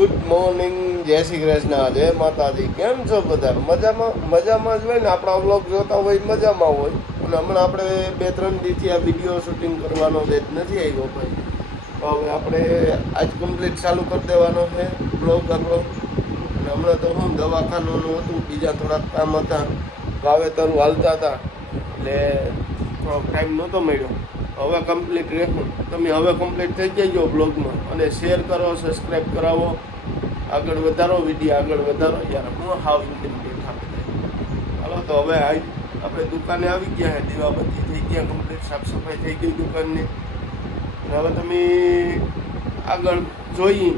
Good morning જય શ્રી કૃષ્ણ, જય માતાજી. કેમ છો બધા? મજામાં મજામાં જ હોય ને? આપણા વ્લોગ જોતા હોય મજામાં હોય. અને હમણાં આપણે બે ત્રણ દિવસથી આ વીડિયો શૂટિંગ કરવાનો ડેટ નથી આવ્યો ભાઈ. તો હવે આપણે આજ કમ્પ્લીટ ચાલુ કરી દેવાનો છે બ્લોગ આપણો. અને હમણાં તો હું દવાખાનાનું હતું, બીજા થોડાક કામ હતા. વાવેતર હાલતા હતા. એટલે થોડોક ટાઈમ નહોતો મળ્યો. હવે કમ્પ્લીટ રહેવું. તમે હવે કમ્પ્લીટ થઈ જજો બ્લોગમાં અને શેર કરો સબસ્ક્રાઈબ કરાવો. આગળ વધારો, વિધિ આગળ વધારો, યાર હું હાવ ઇન્ડિયન આપી હાલો, તો હવે આવી આપણે દુકાને આવી ગયા હે, દીવાબત્તી થઈ ગયા કમ્પ્લીટ સાફ સફાઈ થઈ ગઈ દુકાનની. હવે તમે આગળ જોઈ,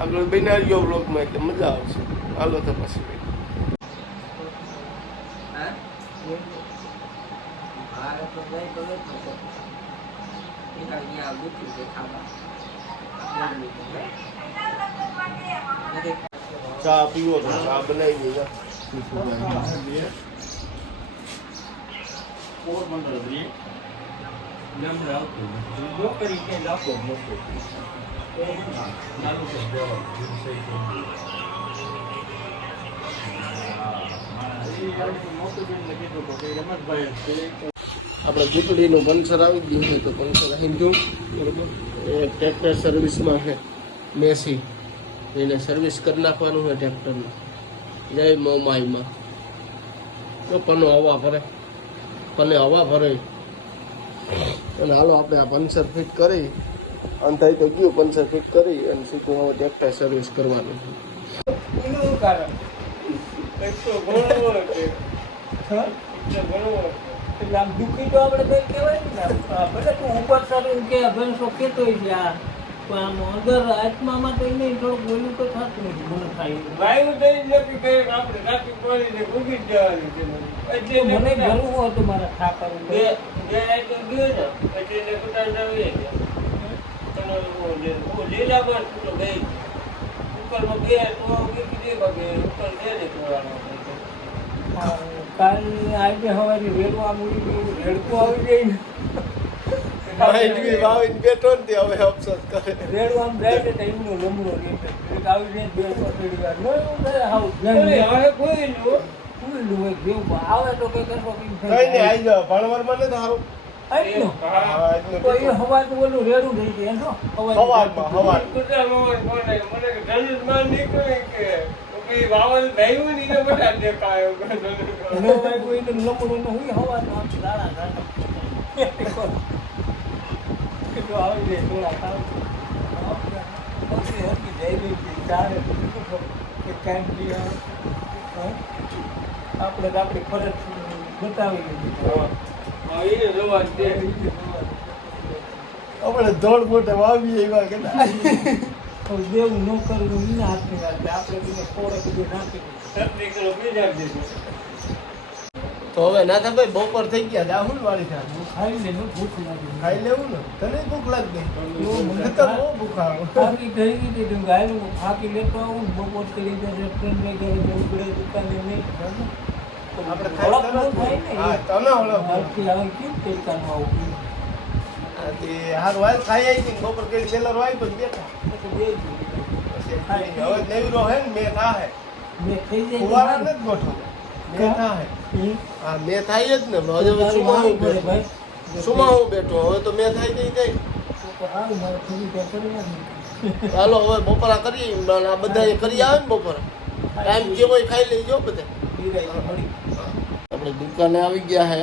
આગળ બનાવ્યો બ્લોગમાં એટલે મજા આવશે. હાલો, તો પછી ચા પીવો તો ચા બનાવી આપણે ચૂંટણીનું પંચર આવી ગયું હોય તો પંચર આવી ગયું. બરોબર ટ્રેક્ટર સર્વિસમાં છે મેસી એને સર્વિસ કરી નાખવાનું છે ટ્રેક્ટરનું જય મોમાઈમાં તો પનો હવા ભરે. પને હવા ભરે. અને હાલો આપણે આ પંચર ફિટ કરી. અંતર તો ગયું પંચર ફિટ કરી અને સીધું હવે ટ્રેક્ટર સર્વિસ કરવાનું છે. એટલે આમ દુઃખી તો આપણે કઈ કહેવાય ને બધા તું ઉપર સારું કે ભેંસો કેતો છે આ. પણ આમ અંદર આત્મામાં તો નહીં થોડુંક બોલ્યું તો થતું નથી મને થાય વાયુ થઈ જતી કઈ આપણે રાત્રિ પડીને ભૂગી જ જવાનું છે મને. એટલે એટલે મને મને ગરવું હતું મારા ઠાકર બે બે રાતે ગયો ને એટલે એને કુટાર જાવી જે હું લીલા પર તો ગઈ ઉપરમાં બે તો કીધું દે બાકી ઉપર બે ને કરવાનો કાલ આજે સવારે વેલું મૂડી રેડકું આવી જાય ને. બેઠો ને તે હવે અફસોસ કરે. રેડું આમ જાય છે તો લમડો રહે આવી જાય બે પકડી ગયા નો એવું થાય હાવ હવે કોઈ નું જેવું આવે તો કઈ કરશો કઈ કઈ નહીં આવી જાવ ભણવારમાં નથી સારું કઈ વાવલ ભાઈ ને બધા દેખાયો એનો ભાઈ કોઈ હોય હવા કેટલું આવી જાય થોડા ખાવ ઓછી ઓછી જઈ રહી છે ચારે કે કાંઈ બી આવે હા? આપણે તો આપણી ફરજ બતાવી દીધી હા એને જોવા જ દે આપણે દોડ મોટે વાવી એવા કે હવે દેવું ન કરવું એના હાથની વાત આપણે બીજા ખોરાક બધું નાખી કિલો બીજા દીધું. તો હવે ના થાય ભાઈ બપોર થઈ ગયા રાહુલ વાળી થાય હું ખાઈ લે ભૂખ લાગી. ખાઈ લેવું ને? તને ભૂખ લાગી? હું મને તો બહુ ભૂખ આવે. થાકી ગઈ ગઈ તું ગાયું થાકી લેતો આવું ને બપોર કરી જશે ટ્રેન લઈ ગયો એટલે ઉગડે દુકાને નહીં. આપણે ખાઈ ન થાય ને. હા તને હળપ હાલથી હવે કેમ ટેકાનું આવું હા, તે હાર હાલ ખાઈ આવી હતી બપોર કઈ સેલર વાઈ પછી બેઠા. પછી બે જ. હવે નેવરો હે ને મેં થાય મેં થઈ જાય ફુવારા નથી ગોઠવો મેં થાય જ ને હવે પડે બેઠો? બેઠો? હવે તો મેં થાય નહીં થાય કરી. ચાલો હવે બપોરા કરીએ. આ બધા કરી આવે ને બપોરા. ટાઈમ કેવો ખાઈ લેજો બધા. આપણે દુકાને આવી ગયા હે.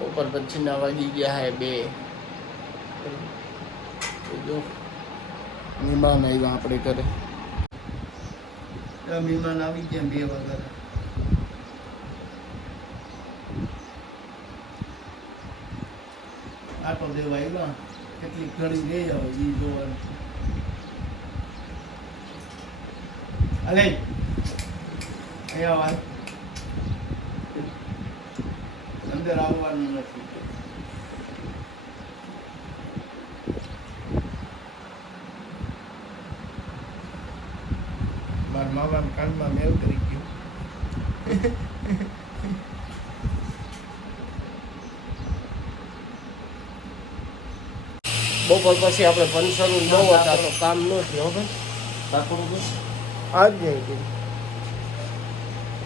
બપોર પછી ના વાગી ગયા હે બે. જો મહેમાન આવ્યા આપણે ઘરે. મહેમાન આવી ગયા બે વાગ્યા. આટો દેવા આવ્યા. કેટલી ઘડી લઈ આવે એ જોવાનું. અલે. અહીંયા વાત અંદર આવવાનું નથી. મારા મામા કાનમાં મેલ કરી ગયું. બપોર પછી આપણે પંચરનું બહુ હતા તો કામ ન થયું હવે આજ નહીં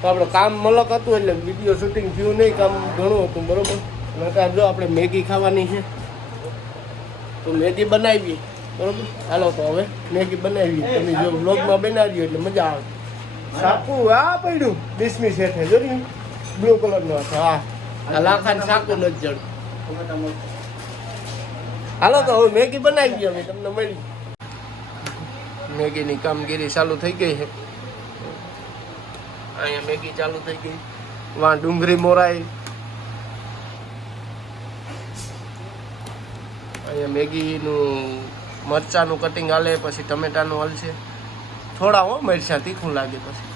તો આપણે કામ મલક હતું એટલે વીડિયો શૂટિંગ થયું નહીં કામ ઘણું હતું બરોબર? નકાર જો આપણે મેગી ખાવાની છે તો મેગી બનાવી બરોબર? હાલો તો હવે મેગી બનાવી તમે જો વ્લોગમાં બનાવ્યો એટલે મજા આવે. સાકુ આ પડ્યું. ડિસમિસ હેઠે જોયું? બ્લુ કલરનો હતો હા. આ લાખાને સાકુ નથી જડ. હાલો તો હવે મેગી બનાવી દઈએ અમે તમને મળી. મેગીની કામગીરી ચાલુ થઈ ગઈ છે. અહીંયા મેગી ચાલુ થઈ ગઈ. વાં ડુંગળી મોરાઈ. અહીંયા મેગીનું મરચાનું કટિંગ હાલે, પછી ટમેટાનું હાલશે. થોડા હો, મરચા તીખું લાગે પછી.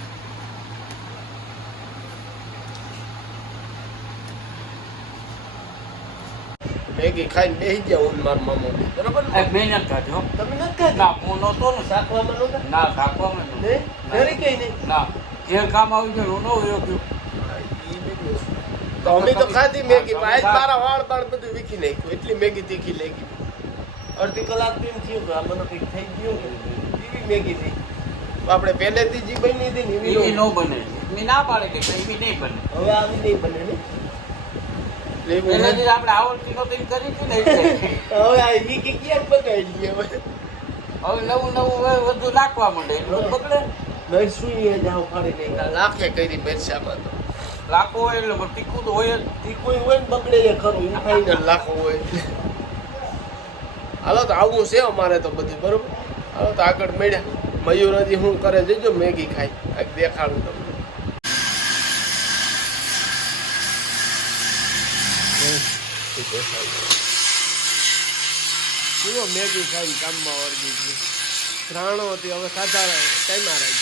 મેગી ખાઈને બેસી ગયા હું ને મારા મામા. બરાબર ને? કાઢ્યો. તમે નથી ખાધી? ના હું નહોતો ને. શાકવામાં નહોતા? ના થાકવામાં નહોતો. નહીં? કઈ નહીં? ના ઘેર કામ આવી ગયું હું ન ગયો. તો અમે તો ખાધી મેગી પણ મારા વાળ બાળ બધું વીખી નાખ્યું. એટલી મેગી તીખી લાગી. અડધી કલાકથી એમ થયું કે આ મને કંઈક થઈ ગયું એવી મેગી થઈ તો આપણે પહેલેથી જે બની હતી ને એવી એવી ન બને. મી ના પાડે કે એવી નહીં બને. હવે આવી નહીં બને ને? એટલે આપણે આવડતી નહોતી કરી હતી ને હવે આ વીખી ક્યાં બગાડી હવે? હવે નવું નવું હવે વધુ નાખવા માંડે. એટલું બગડે નહીં શું એ જાવ ફાડી નહીં લાખે કરી બેરસામાં તો. લાખો હોય એટલે પણ તીખું તો હોય તીખું હોય ને બગડે એ ખરું ફાઈનલ લાખો હોય હાલો તો આવું છે અમારે તો બધું બરોબર? હાલો તો આગળ મળ્યા. મયુર હજી શું કરે જજો મેગી ખાઈ આ દેખાડું તમને. જુઓ મેગી ખાઈને કામમાં વળગી ગયું. ત્રાણો હતી હવે ખાધા ટાઈમ આવી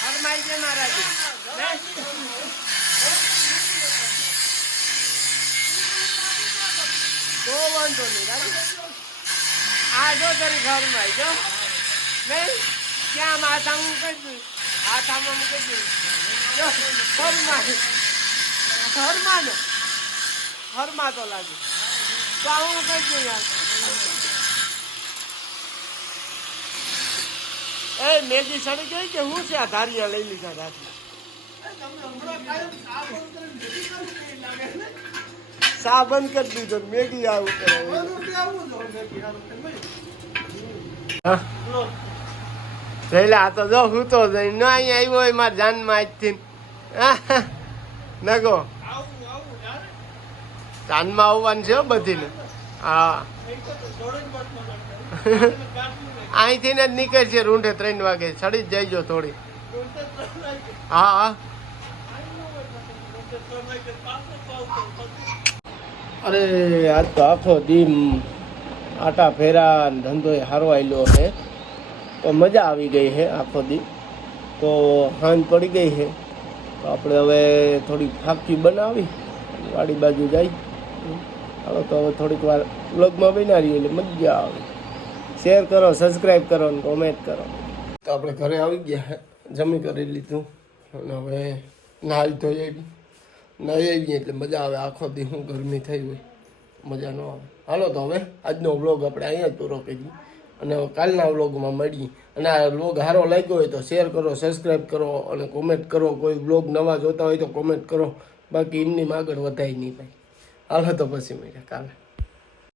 ફરમાઈ છે મહારાજ તો વાંધો નહીં રાજી આ જો તારી ફરમાઈ જો નહીં ત્યાં માથા મૂકી દઉં હાથામાં મૂકી દઉં જો ઘરમાં ઘરમાં ને ઘરમાં તો લાગે તો આવું કહી દઉં યાર એ મેગી સડી ગઈ કે હું છે આ ધારિયા લઈ લીધા રાત્રે સા કરી દીધો મેગી આવું કરે આ તો જો હું તો જઈ ન અહીં આવ્યો હોય મારા જાનમાં આજથી. નગો. જાનમાં આવવાનું છે બધીને. હા. અહીંથી ને જ નીકળશે રૂંઢે ત્રણ વાગે. ચડી જ જઈજો થોડી. હા હા. અરે, આજ તો આખો દીમ આટા ફેરા ધંધો હારો આવેલો છે. તો મજા આવી ગઈ છે આખો દી તો હાંજ પડી ગઈ છે. તો આપણે હવે થોડી ફાકી બનાવી વાડી બાજુ જાય. હવે તો હવે થોડીક વાર વ્લોગમાં બનાવીએ એટલે મજા આવે. શેર કરો સબસ્ક્રાઈબ કરો અને કોમેન્ટ કરો. તો આપણે ઘરે આવી ગયા જમી કરી લીધું અને હવે નાહી ધોઈ નાહી આવીએ એટલે મજા આવે. આખો દી હું ગરમી થઈ હોય. મજા ન આવે. હાલો તો હવે આજનો વ્લોગ આપણે અહીંયા જ પૂરો કરીએ. અને કાલના વ્લોગમાં મળીએ. અને આ વ્લોગ સારો લાગ્યો હોય તો શેર કરો સબસ્ક્રાઈબ કરો અને કોમેન્ટ કરો. કોઈ વ્લોગ નવા જોતા હોય તો કોમેન્ટ કરો. બાકી એમની આગળ વધાય નહીં ભાઈ. હાલો તો પછી મળ્યા કાલે.